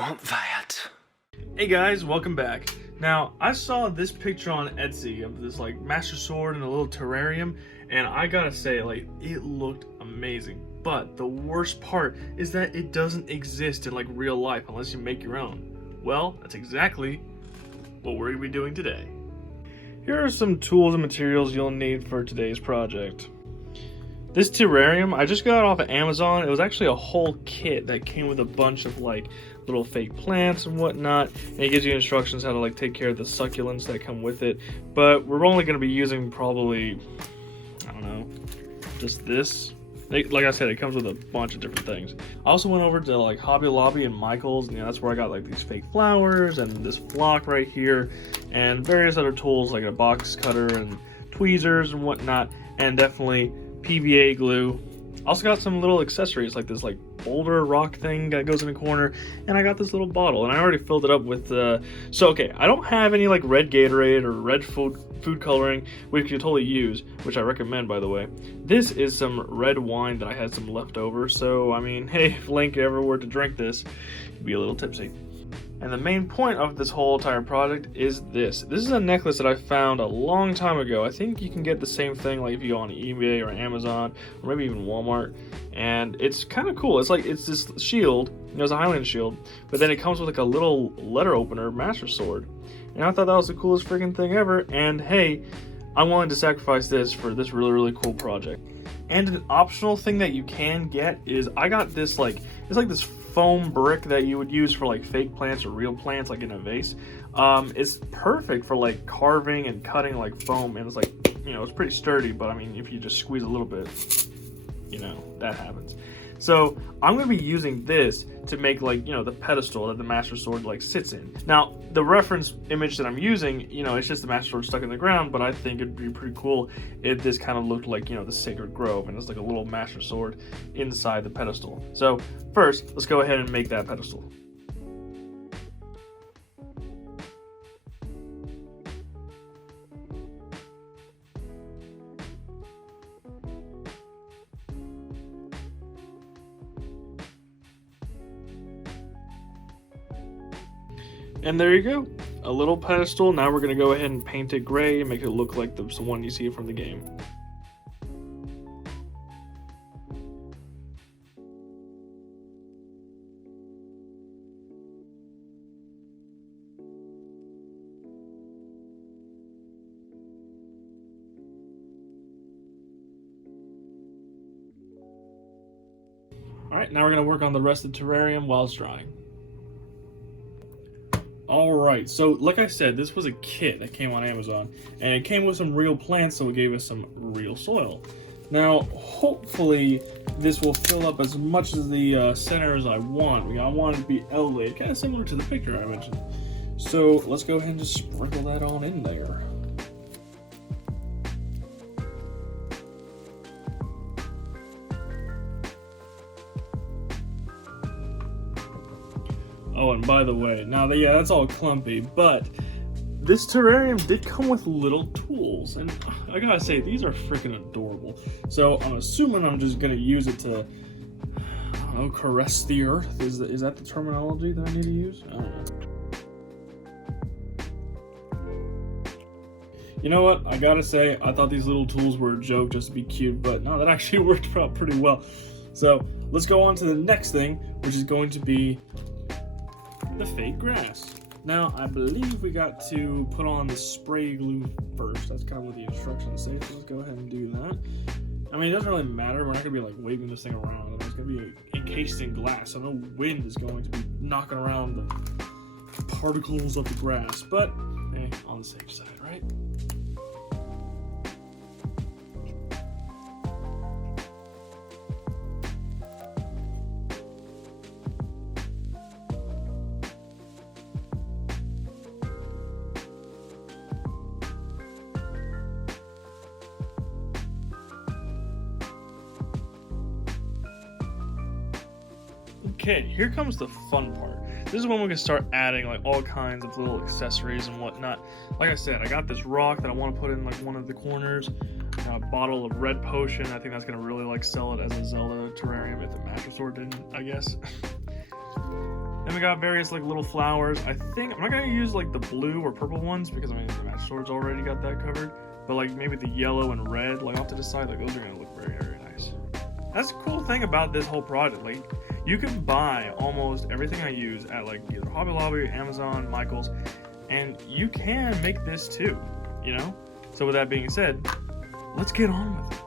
want that. Hey guys, welcome back. Now, I saw this picture on Etsy of this like master sword in a little terrarium, and I gotta say, like, it looked amazing. But the worst part is that it doesn't exist in like real life unless you make your own. Well, that's exactly what we're gonna be doing today. Here are some tools and materials you'll need for today's project. This terrarium, I just got it off of Amazon. It was actually a whole kit that came with a bunch of like little fake plants and whatnot, and it gives you instructions how to like take care of the succulents that come with it. But we're only going to be using probably, I don't know, just this. Like I said, it comes with a bunch of different things. I also went over to like Hobby Lobby and Michael's, and that's where I got like these fake flowers and this block right here, and various other tools like a box cutter and tweezers and whatnot, and definitely PVA glue. Also got some little accessories like this like boulder rock thing that goes in the corner, and I got this little bottle, and I already filled it up with so okay, I don't have any like red Gatorade or red food coloring, which you totally use, which I recommend, by the way. This is some red wine that I had some left over, so I mean, hey, if Link ever were to drink this, you'd be a little tipsy. And the main point of this whole entire project is this. This is a necklace that I found a long time ago. I think you can get the same thing like if you go on eBay or Amazon or maybe even Walmart. And it's kind of cool. It's like, it's this shield, you know, it's a Highland shield, but then it comes with like a little letter opener master sword. And I thought that was the coolest freaking thing ever. And hey, I'm willing to sacrifice this for this really, really cool project. And an optional thing that you can get is I got this like, it's like this foam brick that you would use for like fake plants or real plants like in a vase. It's perfect for like carving and cutting like foam, and it's like, you know, it's pretty sturdy, but I mean, if you just squeeze a little bit, you know, that happens. So I'm going to be using this to make like, you know, the pedestal that the master sword like sits in. Now the reference image that I'm using, you know, it's just the master sword stuck in the ground, but I think it'd be pretty cool if this kind of looked like, you know, the sacred grove, and it's like a little master sword inside the pedestal. So first, let's go ahead and make that pedestal. And there you go, a little pedestal. Now we're gonna go ahead and paint it gray and make it look like the one you see from the game. All right, now we're gonna work on the rest of the terrarium while it's drying. Alright, so like I said, this was a kit that came on Amazon, and it came with some real plants, so it gave us some real soil. Now, hopefully, this will fill up as much of the center as I want. I want it to be elevated, kind of similar to the picture I mentioned. So let's go ahead and just sprinkle that on in there. Oh, and by the way, now that, yeah, that's all clumpy, but this terrarium did come with little tools, and I gotta say, these are freaking adorable. So I'm assuming I'm just gonna use it to, I don't know, caress the earth. Is that the terminology that I need to use? I don't know. You know what? I gotta say, I thought these little tools were a joke just to be cute, but no, that actually worked out pretty well. So let's go on to the next thing, which is going to be the fake grass. Now, I believe we got to put on the spray glue first. That's kind of what the instructions say, so let's go ahead and do that. I mean, it doesn't really matter. We're not going to be like waving this thing around. It's going to be encased in glass, so no wind is going to be knocking around the particles of the grass. But, hey, on the safe side, right? Okay, here comes the fun part. This is when we can start adding like all kinds of little accessories and whatnot. Like I said, I got this rock that I want to put in like one of the corners. A bottle of red potion. I think that's gonna really like sell it as a Zelda terrarium if the master sword didn't, I guess. And we got various like little flowers. I think I'm not gonna use like the blue or purple ones because I mean the Master Sword's already got that covered. But like maybe the yellow and red, like off to the side, like those are gonna look very, very nice. That's the cool thing about this whole project. Like you can buy almost everything I use at like either Hobby Lobby, Amazon, Michaels, and you can make this too, you know? So with that being said, let's get on with it.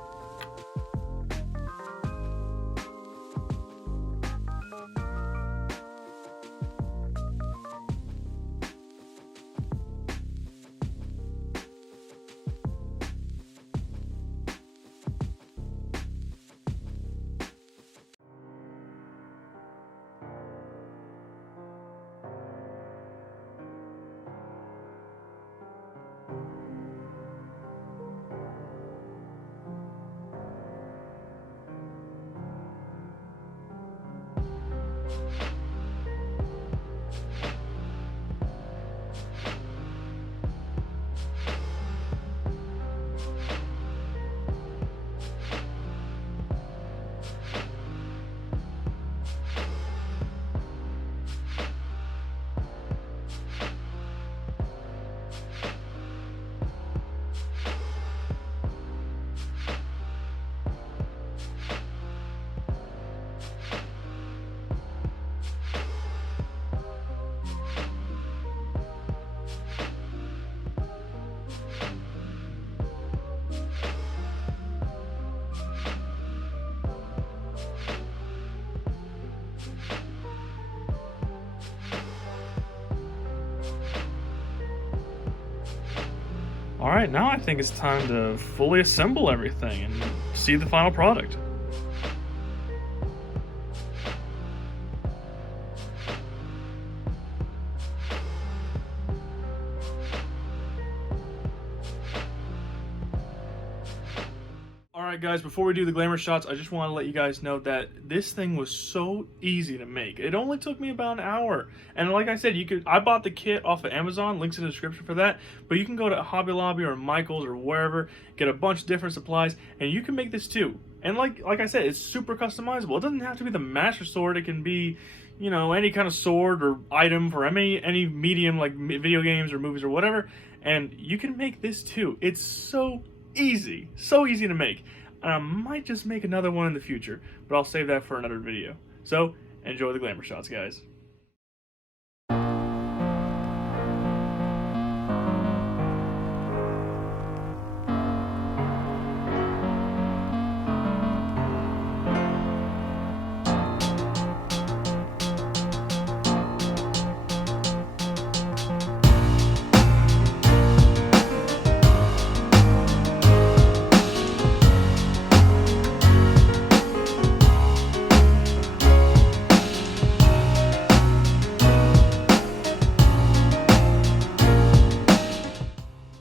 Alright, now I think it's time to fully assemble everything and see the final product. Alright guys, before we do the glamour shots, I just want to let you guys know that this thing was so easy to make. It only took me about an hour. And like I said, I bought the kit off of Amazon, links in the description for that, but you can go to Hobby Lobby or Michaels or wherever, get a bunch of different supplies, and you can make this too. And like I said, it's super customizable. It doesn't have to be the Master Sword, it can be, you know, any kind of sword or item for any medium like video games or movies or whatever, and you can make this too. It's so easy to make. And I might just make another one in the future, but I'll save that for another video. So, enjoy the glamour shots, guys.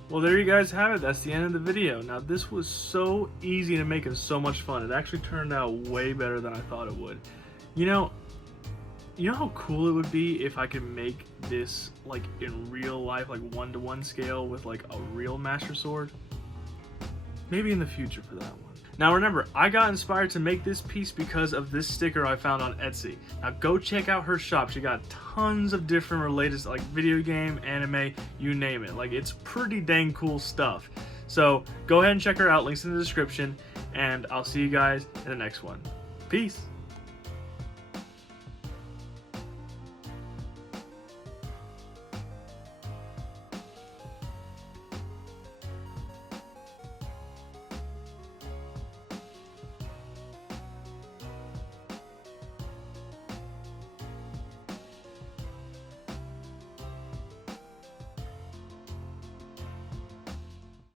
Well, there you guys have it. That's the end of the video. Now, this was so easy to make and so much fun. It actually turned out way better than I thought it would. You know how cool it would be if I could make this like in real life, like 1-to-1 scale with like a real Master Sword? Maybe in the future for that one. Now remember, I got inspired to make this piece because of this sticker I found on Etsy. Now go check out her shop. She got tons of different related, like video game, anime, you name it. Like, it's pretty dang cool stuff. So go ahead and check her out, links in the description, and I'll see you guys in the next one. Peace.